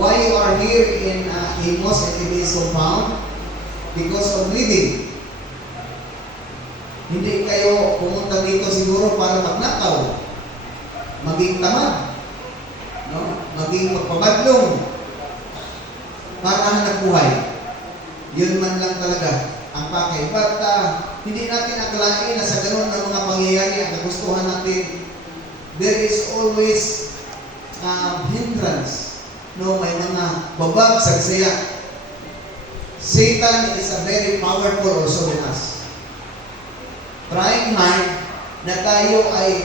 Why you are here in Amos and Ibis compound? Because of living. Hindi kayo pumunta dito siguro para magnakaw, maging tamad, no? Maging magpabadlong, para hanap buhay. Yun man lang talaga ang pakay. But hindi natin akalain na sa ganun ng mga pangyayari ang kagustuhan natin. There is always hindrance. No, may mga babagsag siya. Satan is a very powerful also in us. Trying hard na tayo ay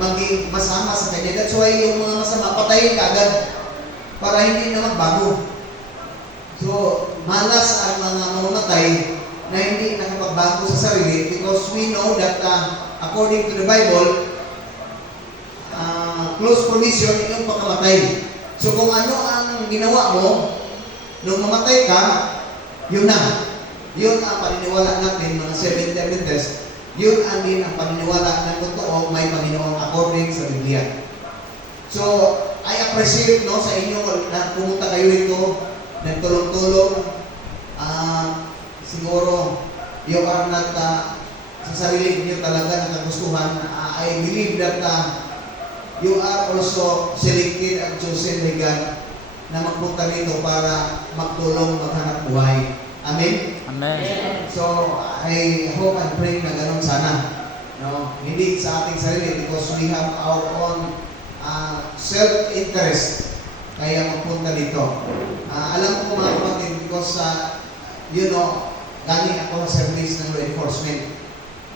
maging masama sa kanya. That's why yung mga masama, patayin ka agad para hindi na magbago. So, malas ang mga mamatay na hindi nakapagbago sa sarili because we know that according to the Bible, close provision yung pagkamatay. So, kung ano ang ginawa mo nung mamatay ka, yun na. Yun ang paniniwala natin, mga Seventh-day Adventists. Yun ang din ang paniniwala ng totoo may Panginoon according sa Biblia. So, I appreciate no, sa inyo na pumunta kayo dito, nagtulong-tulong. Siguro, you are not, sa sarili niyo talaga nakagustuhan. I believe that you are also selected and chosen by God na magpunta dito para magtulong, maghanap buhay. Amen? Amen. So, I hope and pray na ganun sana. No? Hindi sa ating sarili because we have our own self-interest kaya magpunta dito. Alam ko mga kapatid because you know, galing ako sa service ng law enforcement.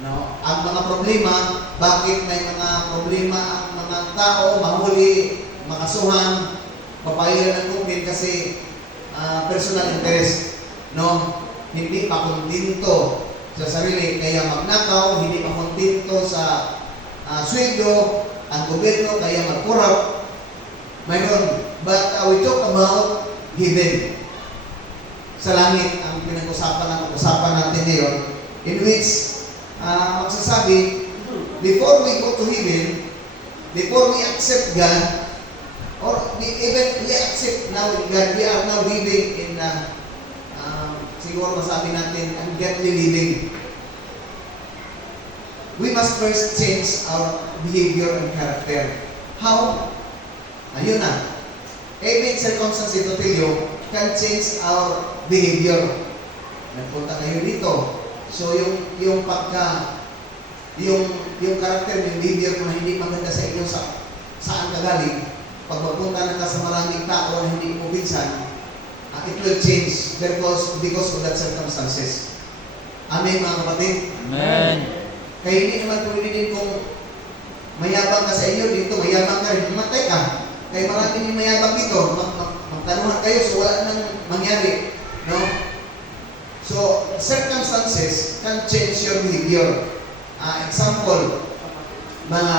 No? Ang mga problema, bakit may mga problema ang mga tao, mahuli, makasuhan, papahiran ng kumpin kasi personal interest. No, hindi pa kontento sa sarili, kaya magnakaw, hindi pa kontento sa sweldo, ang gobyerno, kaya mag-corrupt. Mayroon. But we talk about giving. Sa langit, ang pinag-usapan natin ngayon, in which magsasabi, before we go to heaven, before we accept God, or even we accept now God, we are now living in siguro masabi natin, ungodly living. We must first change our behavior and character. How? Ayun na. Every circumstance to tell you can change our behavior. Nagpunta kayo dito. So, yung character, yung behavior mo na hindi maganda sa inyo, saan ka galing, pag magpunta na ka sa maraming tao na hindi mo pinsan, it will change because of that circumstances. Amen, mga kapatid? Amen. Kaya hindi naman pwede din kung mayabang ka sa inyo dito, mayabang ka rin, mamatay ka. Kaya maraming yung mayabang dito, magtanungan kayo, so wala nang mangyari. No? So, circumstances can change your behavior. Example, mga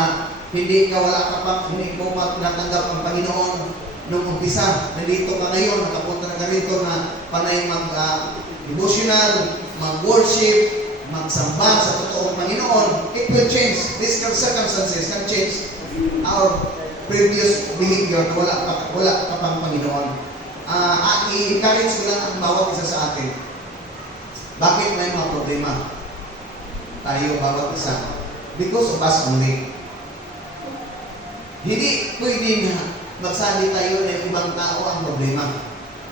hindi ka wala ka pa, hindi mo pa natanggap ang Panginoon nung umpisa, nandito ka ngayon, nakapunta na ka rito na panay mag-devotional, mag-worship, magsamba sa totoong Panginoon, it will change. These circumstances can change our previous behavior na wala ka pang Panginoon. I-encourage ko lang ang bawat isa sa atin. Bakit may mga problema? Tayo, bawat isa. Because of us only. Hindi pwede na magsabi tayo na yung ibang tao ang problema.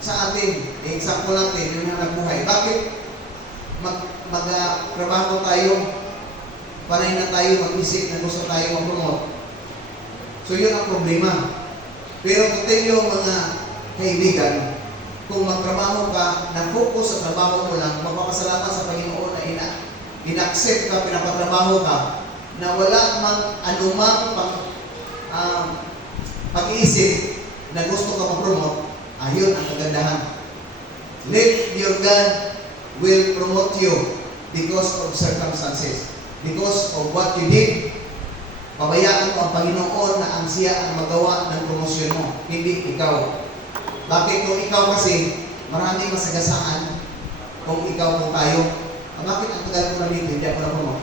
Sa atin, example natin, yung nagbuhay. Bakit mag-trabaho tayo, panay na tayo mag-isip na gusto tayo mag-promote? So yun ang problema. Pero kung tayo mga kaibigan, kung magtrabaho ka, na-focus sa trabaho mo lang, magpapasalamat sa Panginoon na in-accept ka, pinapatrabaho ka, na wala mang anumang pag-iisip na gusto ka mag-promote, ayun ang kagandahan. Let your God will promote you because of circumstances. Because of what you did, pabayaan mo ang Panginoon na ang siya ang magawa ng promosyon mo, hindi ikaw. Bakit kung ikaw kasi, maraming masagasaan kung ikaw kung tayo. Bakit ang tagal ko na dito, hindi ako na-promote?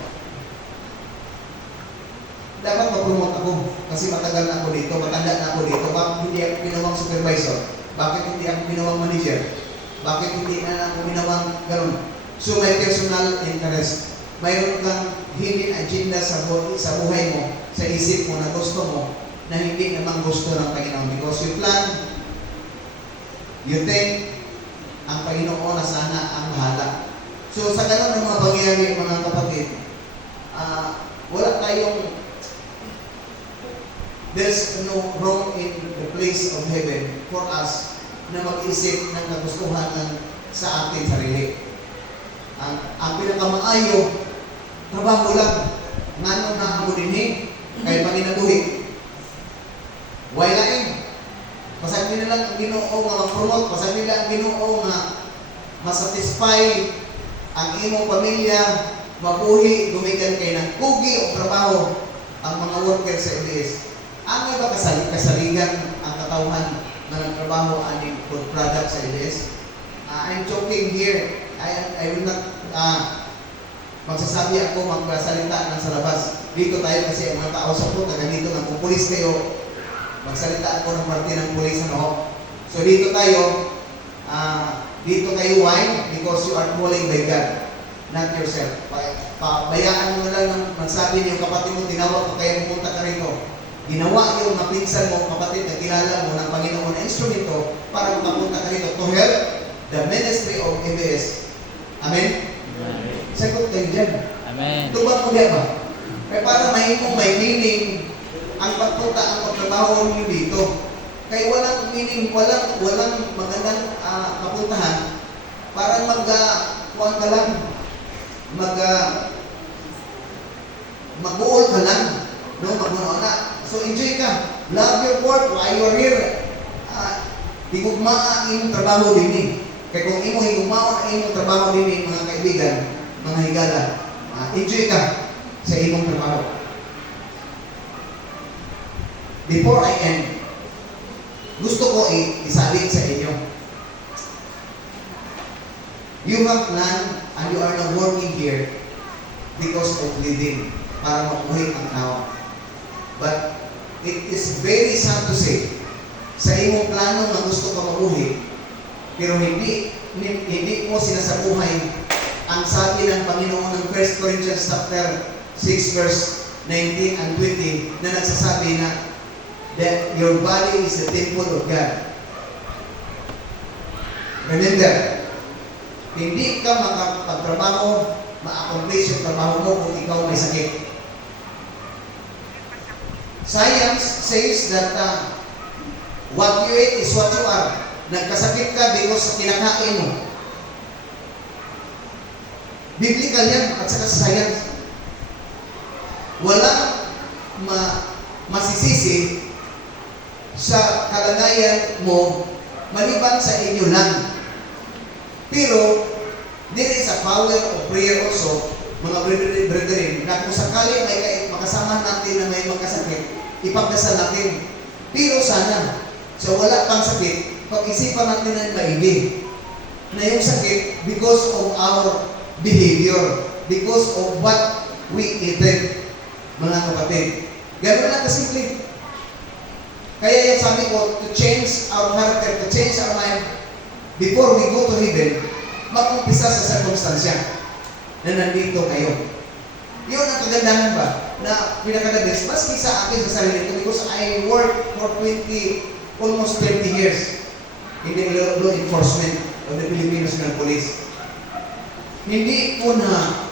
Dapat mag-promote ako kasi matagal na ako dito, matanda na ako dito, bakit hindi ako pinawang supervisor? Bakit hindi ako ginawang manager? Bakit hindi na ako ginawang ganun? So may personal interest. Mayroon kang hidden agenda sa buhay mo, sa isip mo na gusto mo, na hindi naman gusto ng Panginoon. Because you plan, you think, ang Panginoon na sana ang bahala. So sa ganun ng mga pangyayari, mga kapatid, wala tayong, there's no wrong in the place of heaven for us na mag-isip ng kagustuhan ng sa ating sarili. Ang pinakamaayo, trabaho lang. Ngano na ako din kay panginabuhi. Why laing? Pasag nila lang ang Ginoo nga mag-promote, pasag nila ang Ginoo nga masatisfy ang imong pamilya, mabuhi, gumikan kay ng kugi o trabaho ang mga worker sa LDS. Ang iba kasaligan ang katawhan na nagtrabaho aning food product sa LDS. I'm joking here. I will not magsasabi ako, magsalita ng sa labas. Dito tayo kasi ang mga tao sa po, taga dito ng pupulis kayo. Magsalita ako ng parte ng pulis, ano? So dito tayo, dito kayo why? Because you are calling by God, not yourself. Bayaan mo lang ng magsabi niyo, kapatid mo, tinawag ko kayo, pumunta ka rito. Ginawa yung mapinsan mo, kapatid, na kilala mo ng Panginoon na instrumento para makapunta ka rito to help the ministry of ABS. Amen? Amen. Sagot kayo dyan. Amen. Tubag mo diya ba? Kaya para may meaning ang pagpunta, ang pagtrabaho ninyo dito. Kaya walang meaning, walang magandang kapuntahan. Parang kuwan ka lang, mag-uol ka lang. No, mag-uol na. So enjoy ka. Love your work while you're here. Higugma ang inyong trabaho din eh. Kaya kung imo higugma ang inyong trabaho din eh, mga kaibigan, mga higala, enjoy ka sa imong trabaho. Before I end, gusto ko isalit sa inyo. You have planned and you are not working here because of living, para mabuhay ang tao. But it is very sad to say, sa imong plano na gusto ka mabuhay, pero hindi mo sinasabuhay ang sabi ng Panginoon ng 1 Corinthians chapter 6 verse 19 and 20 na nagsasabi na that your body is the temple of God. Remember, hindi ka makapagtrabaho, ma-accomplish yung trabaho mo kung ikaw may sakit. Science says that what you eat is what you are. Nagkasakit ka because sa kinakain mo. Biblical yan at saka science. Walang masisisi sa kalagayan mo maliban sa inyo lang. Pero there is a power of prayer also, mga brethren, na kung sakali may makasama natin na may magkasakit, ipagdasal natin. Pero sana, sa wala pang sakit, pag-isipan natin ng maigi na yung sakit because of our behavior, because of what we eat, mga kapatid. Gano'n lang kasimple. Kaya yung sabi ko, to change our character, to change our mind, before we go to heaven, mag-umpisa sa circumstansya na nandito kayo. Yun ang kagandahan ba? Na pinakadagdags, maski sa akin sa sarili ko, because I work for almost 20 years in the law enforcement of the Philippine National Police. Hindi ko na